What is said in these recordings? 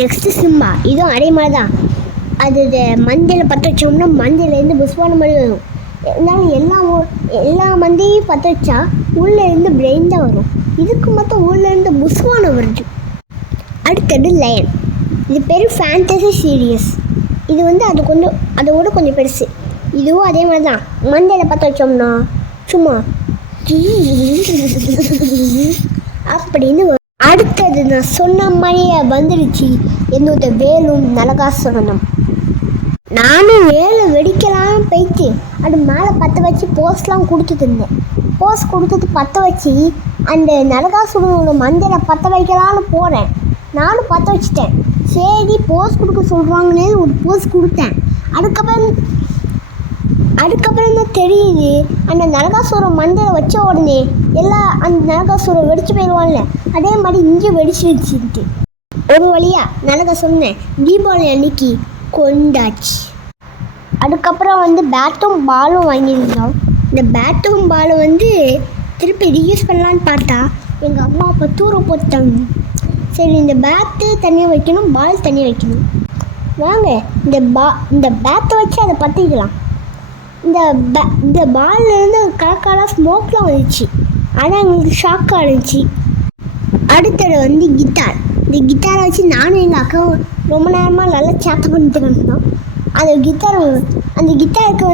Next Simba, இதுவும் அதே மாதிரி தான். அது மஞ்சளை பற்ற வச்சோம்னா மஞ்சள்லேருந்து புஷ்வான மாதிரி வரும். இருந்தாலும் எல்லா மந்தையும் பற்ற வச்சா உள்ளேருந்து பிரெயின் தான் வரும். இதுக்கு மொத்தம் உள்ளேருந்து புஷ்வானம் வருது. அடுத்தது லயன். இது பேர் ஃபேண்டசி சீரியஸ். இது அதோட கொஞ்சம் பெருசு. இதுவும் அதே மாதிரி தான். மஞ்சளை பற்ற வச்சோம்னா சும்மா அப்படின்னு வரும். அடுத்தது நான் சொன்ன மாதிரியே வந்துடுச்சு என்னோட வேலும் நரகாசுரனும். நானும் வேலை வெடிக்கலாம் போயிட்டு அது மேலே பற்ற வச்சு போஸ்ட்லாம் கொடுத்துட்டு இருந்தேன். போஸ் கொடுத்துட்டு பற்ற வச்சு அந்த நரகாசுரனோட மஞ்சளை பற்ற வைக்கலான்னு போகிறேன். நானும் பற்ற வச்சுட்டேன். சரி போஸ் கொடுக்க சொல்கிறாங்கன்னே ஒரு போஸ் கொடுத்தேன். அதுக்கப்புறம் தான் தெரியுது அந்த நரகாசுரம் மஞ்சளை வச்ச உடனே அந்த நரகாசுரம் வெடிச்சு போயிடுவான்ல, அதே மாதிரி இங்கே வெடிச்சிருச்சுட்டு ஒரு வழியாக நரகாசுரனை தீபாவளி அன்னைக்கு கொண்டாச்சு. அதுக்கப்புறம் பேட்டும் பாலும் வாங்கியிருந்தோம். இந்த பேட்டும் பாலும் திருப்பி ரீயூஸ் பண்ணலான்னு பார்த்தா எங்கள் அம்மா அப்பா தூர போட்டாங்க. சரி இந்த பேட்டு தனியாக வைக்கணும், பால் தனியாக வைக்கணும். வாங்க இந்த பேட்டை வச்சு அதை பற்றிக்கலாம். இந்த பால்லேருந்து கலக்கால ஸ்மோக்லாம் வந்துச்சு. ஆனால் எங்களுக்கு ஷாக்காக இருந்துச்சு. அடுத்தது கிட்டார். இந்த கிட்டாரை வச்சு நானும் எங்கள் அக்காவும் ரொம்ப நேரமாக நல்லா சேட்டை பண்ணிட்டு இருந்தோம். அந்த கிட்டாருக்கு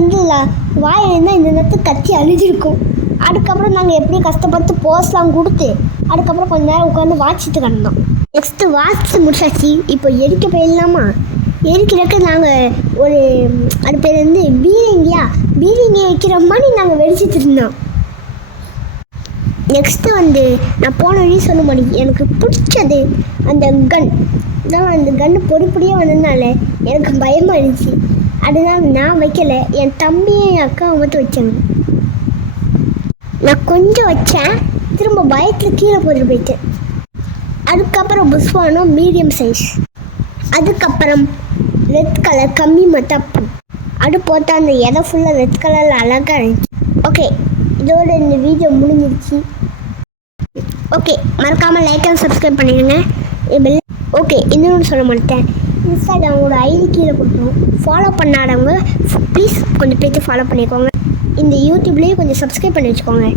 வாயில் இருந்தால் இந்த நேரத்துக்கு கத்தி அழிஞ்சிருக்கும். அதுக்கப்புறம் நாங்கள் எப்படி கஷ்டப்பட்டு போஸ்லாம் கொடுத்து அதுக்கப்புறம் கொஞ்ச நேரம் உட்காந்து வாட்சிட்டு கிடந்தோம். நெக்ஸ்ட்டு வாட்சி முடிச்சாச்சு. இப்போ எரிக்க போயிடலாமா? எரிக்கிறதுக்கு நாங்கள் அது பேர் பீரங்கி வைக்கிற மாதிரி நாங்கள் வெடிச்சிட்டு இருந்தோம். நெக்ஸ்ட்டு நான் போன வழி சொன்ன மாதிரி எனக்கு பிடிச்சது அந்த கன் தான். அந்த கன்று பொடியாக வந்ததுனால எனக்கு பயமாக இருந்துச்சு. அதுதான் நான் வைக்கலை, என் தம்பியும் என் அக்காவை மட்டும் வச்சாங்க. நான் கொஞ்சம் வச்சேன், திரும்ப பயத்தில் கீழே போட்டு போயிட்டேன். அதுக்கப்புறம் புஷ்வானம் மீடியம் சைஸ். அதுக்கப்புறம் ரெட் கலர் கம்மி மத்தாப்பு. அது போட்டால் அந்த இடம் ஃபுல்லாக ரெட் கலரில் அழகாக இருந்துச்சு. ஓகே, இதோட இந்த வீடியோ முடிஞ்சிருச்சு. ஓகே, மறக்காமல் லைக் அண்ட் சப்ஸ்கிரைப் பண்ணிடுங்க. ஓகே, இன்னொன்று சொல்ல மாட்டேன். இன்ஸ்டாகிராமோட ஐடி கீழே கொடுத்துருவோம். ஃபாலோ பண்ணாதவங்க ப்ளீஸ் கொஞ்சம் பேர்த்து ஃபாலோ பண்ணிக்கோங்க. இந்த யூடியூப்லேயும் கொஞ்சம் சப்ஸ்கிரைப் பண்ணி வச்சுக்கோங்க.